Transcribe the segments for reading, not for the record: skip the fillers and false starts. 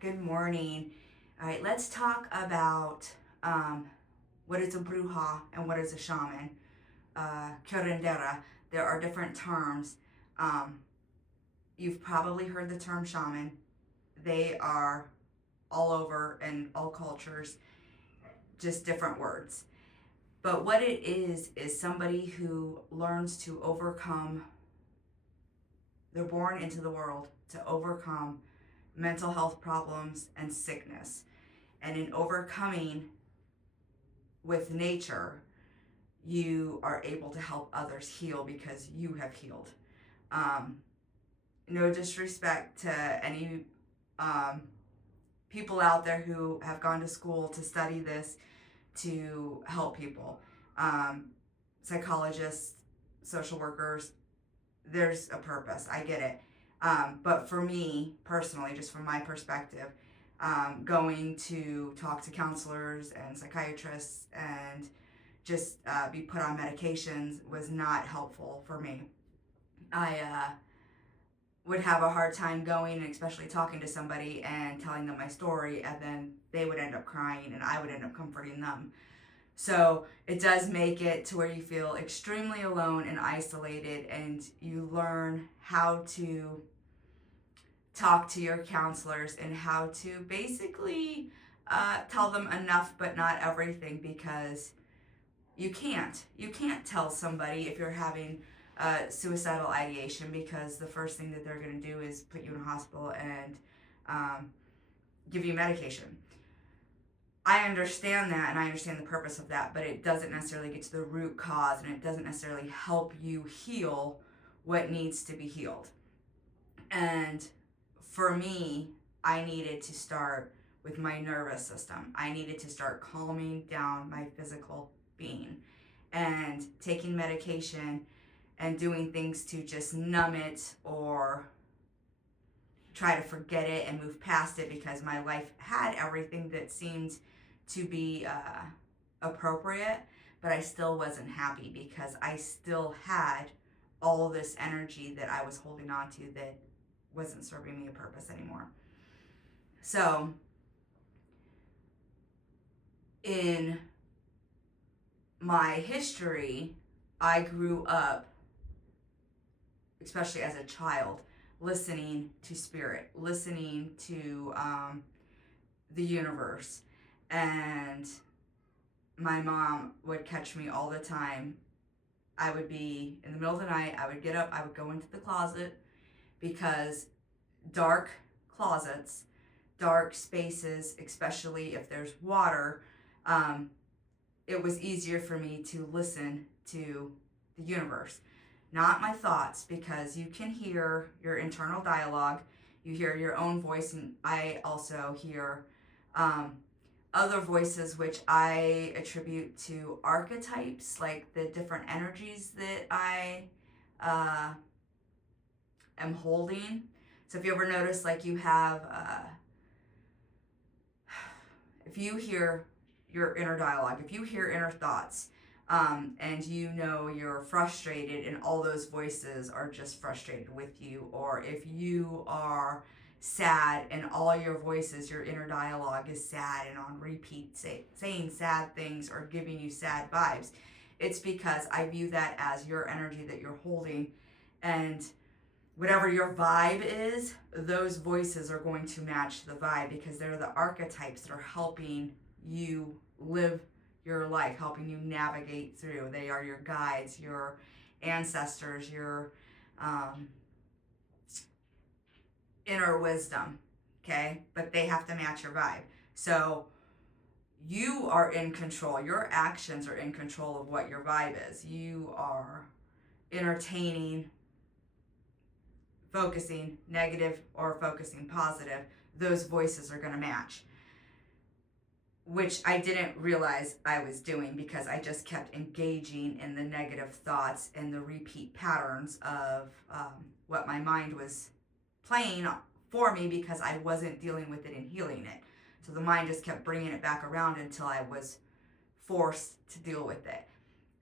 Good morning. All right, let's talk about what is a bruja and what is a shaman. Curandera. There are different terms. Um, you've probably heard the term shaman. They are all over in all cultures, just different words. But what it is somebody who learns to overcome, they're born into the world to overcome mental health problems and sickness. And in overcoming with nature, you are able to help others heal because you have healed. Um, no disrespect to any um, people out there who have gone to school to study this to help people. Um, Psychologists, social workers, there's a purpose. I get it. But for me personally, just from my perspective, going to talk to counselors and psychiatrists and just be put on medications was not helpful for me. I would have a hard time going and especially talking to somebody and telling them my story, and then they would end up crying and I would end up comforting them. So it does make it to where you feel extremely alone and isolated, and you learn how to talk to your counselors and how to basically tell them enough but not everything, because you can't tell somebody if you're having suicidal ideation, because the first thing that they're going to do is put you in a hospital and um, give you medication. I understand that and I understand the purpose of that, but it doesn't necessarily get to the root cause, and it doesn't necessarily help you heal what needs to be healed. And for me, I needed to start with my nervous system. I needed to start calming down my physical being, and taking medication and doing things to just numb it or try to forget it and move past it, because my life had everything that seemed to be appropriate, but I still wasn't happy because I still had all this energy that I was holding on to that wasn't serving me a purpose anymore. So, in my history, I grew up, especially as a child, listening to spirit, listening to the universe. And my mom would catch me all the time. I would be in the middle of the night, I would get up, I would go into the closet, because dark closets, dark spaces, especially if there's water, um, it was easier for me to listen to the universe, not my thoughts, because you can hear your internal dialogue, you hear your own voice, and I also hear other voices, which I attribute to archetypes, like the different energies that I uh, am holding. So if you ever notice, like you have, if you hear your inner dialogue, if you hear inner thoughts, and you know you're frustrated and all those voices are just frustrated with you, or if you are sad and all your voices, your inner dialogue is sad and on repeat, saying sad things or giving you sad vibes, it's because I view that as your energy that you're holding. And whatever your vibe is, those voices are going to match the vibe, because they're the archetypes that are helping you live your life, helping you navigate through. They are your guides, your ancestors, your um, inner wisdom, okay? But they have to match your vibe. So you are in control. Your actions are in control of what your vibe is. You are entertaining, focusing negative, or focusing positive. Those voices are going to match, which I didn't realize I was doing, because I just kept engaging in the negative thoughts and the repeat patterns of what my mind was playing for me, because I wasn't dealing with it and healing it. So the mind just kept bringing it back around until I was forced to deal with it.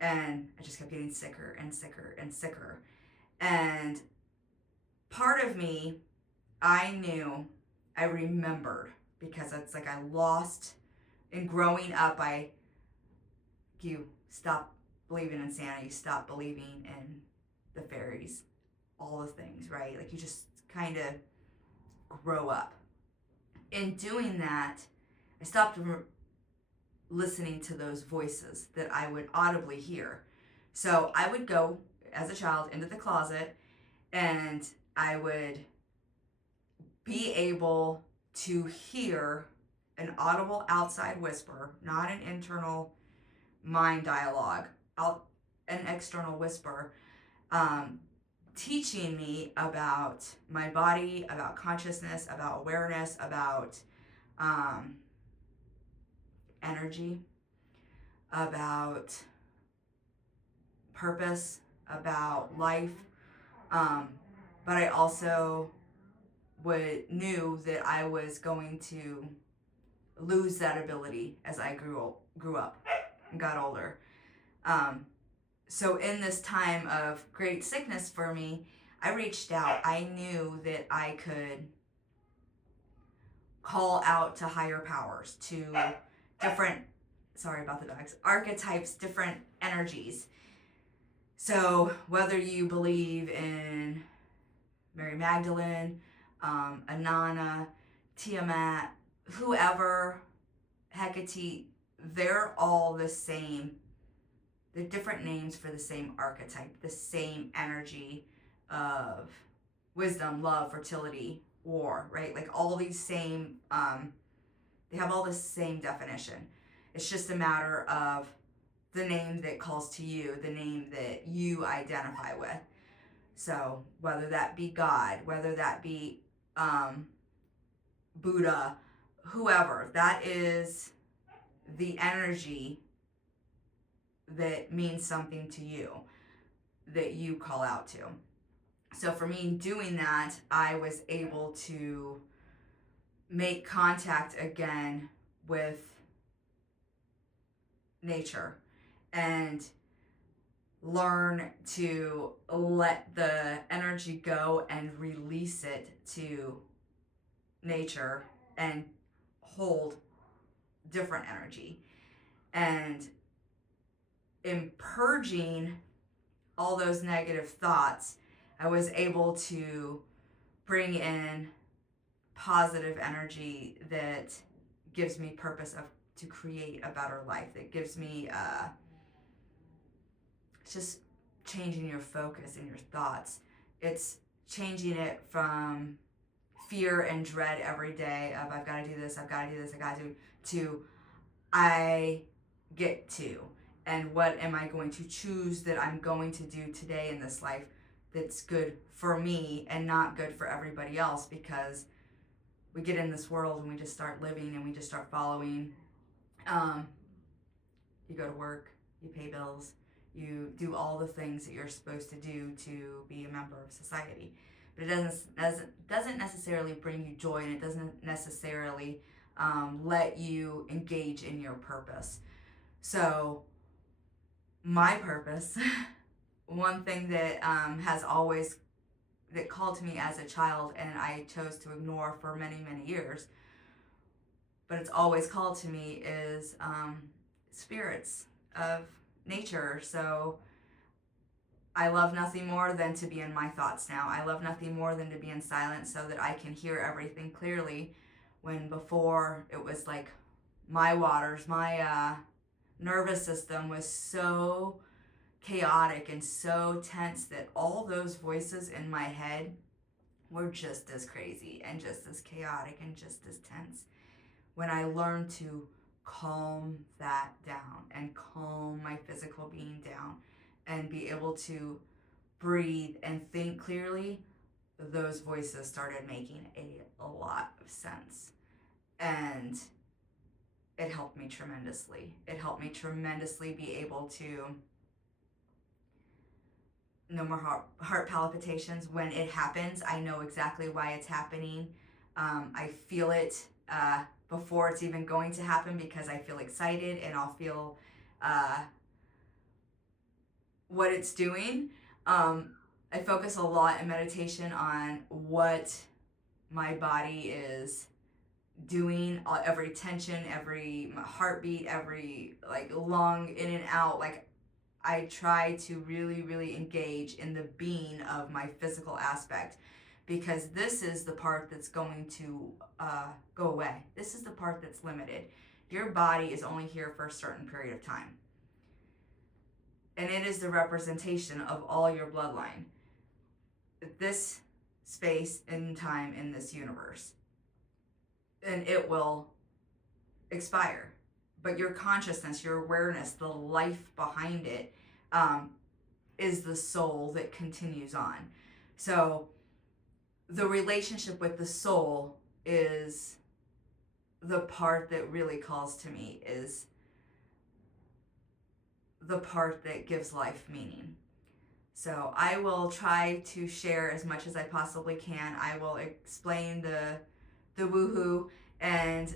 And I just kept getting sicker and sicker and sicker. And part of me, I knew I remembered, because it's like I lost in growing up. You stop believing in Santa, you stop believing in the fairies, all the things, right? Like you just kind of grow up. In doing that, I stopped listening to those voices that I would audibly hear. So I would go as a child into the closet, and I would be able to hear an audible outside whisper, not an internal mind dialogue, an external whisper, um, teaching me about my body, about consciousness, about awareness, about energy, about purpose, about life. But I also knew that I was going to lose that ability as I grew up and got older. So in this time of great sickness for me, I reached out. I knew that I could call out to higher powers, to different, sorry about the dogs, archetypes, different energies. So whether you believe in Mary Magdalene, Inanna, Tiamat, whoever, Hecate, they're all the same. They're different names for the same archetype, the same energy of wisdom, love, fertility, war, right? Like all these same, they have all the same definition. It's just a matter of the name that calls to you, the name that you identify with. So whether that be God, whether that be Buddha, whoever, that is the energy that means something to you, that you call out to. So for me, doing that, I was able to make contact again with nature and learn to let the energy go and release it to nature and hold different energy. And in purging all those negative thoughts, I was able to bring in positive energy that gives me purpose to create a better life, that gives me it's just changing your focus and your thoughts. It's changing it from fear and dread every day of I've got to do this, I've got to do this, I got to I get to, and what am I going to choose that I'm going to do today in this life that's good for me and not good for everybody else, because we get in this world and we just start living and we just start following. You go to work, you pay bills, you do all the things that you're supposed to do to be a member of society. But it doesn't necessarily bring you joy, and it doesn't necessarily let you engage in your purpose. So my purpose, one thing that has always, that called to me as a child and I chose to ignore for many, many years, but it's always called to me, is spirits of nature. So I love nothing more than to be in my thoughts now. I love nothing more than to be in silence so that I can hear everything clearly, when before it was like my waters, my nervous system was so chaotic and so tense that all those voices in my head were just as crazy and just as chaotic and just as tense. When I learned to calm that down and calm my physical being down and be able to breathe and think clearly, those voices started making a lot of sense. And it helped me tremendously. It helped me tremendously be able to no more heart palpitations. When it happens, I know exactly why it's happening. I feel it before it's even going to happen, because I feel excited and I'll feel what it's doing. I focus a lot in meditation on what my body is doing every tension, every heartbeat, every like lung in and out. Like I try to really, really engage in the being of my physical aspect, because this is the part that's going to go away. This is the part that's limited. Your body is only here for a certain period of time, and it is the representation of all your bloodline. This space and time in this universe, and it will expire. But your consciousness, your awareness, the life behind it, is the soul that continues on. So the relationship with the soul is the part that really calls to me, is the part that gives life meaning. So I will try to share as much as I possibly can. I will explain the woohoo, and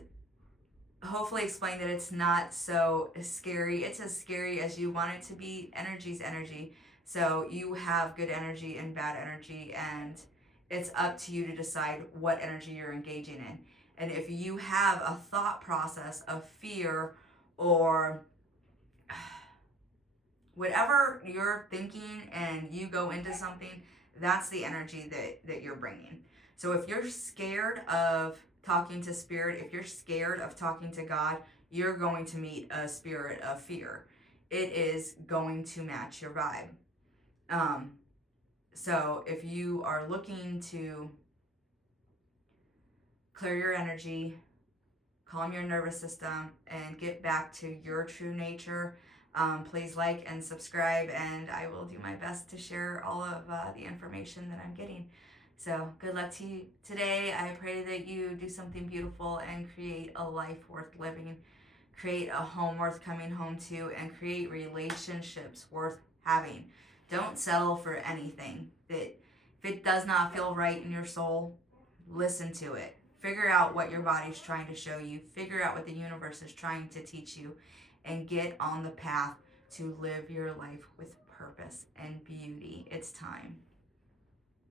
hopefully explain that it's not so scary. It's as scary as you want it to be. Energy's energy. So you have good energy and bad energy, and it's up to you to decide what energy you're engaging in. And if you have a thought process of fear or whatever you're thinking and you go into something, that's the energy that you're bringing. So if you're scared of talking to spirit, if you're scared of talking to God, you're going to meet a spirit of fear. It is going to match your vibe. So if you are looking to clear your energy, calm your nervous system, and get back to your true nature, please like and subscribe, and I will do my best to share all of the information that I'm getting. So good luck to you today. I pray that you do something beautiful and create a life worth living, create a home worth coming home to, and create relationships worth having. Don't settle for anything. That if it does not feel right in your soul, listen to it. Figure out what your body's trying to show you. Figure out what the universe is trying to teach you, and get on the path to live your life with purpose and beauty. It's time.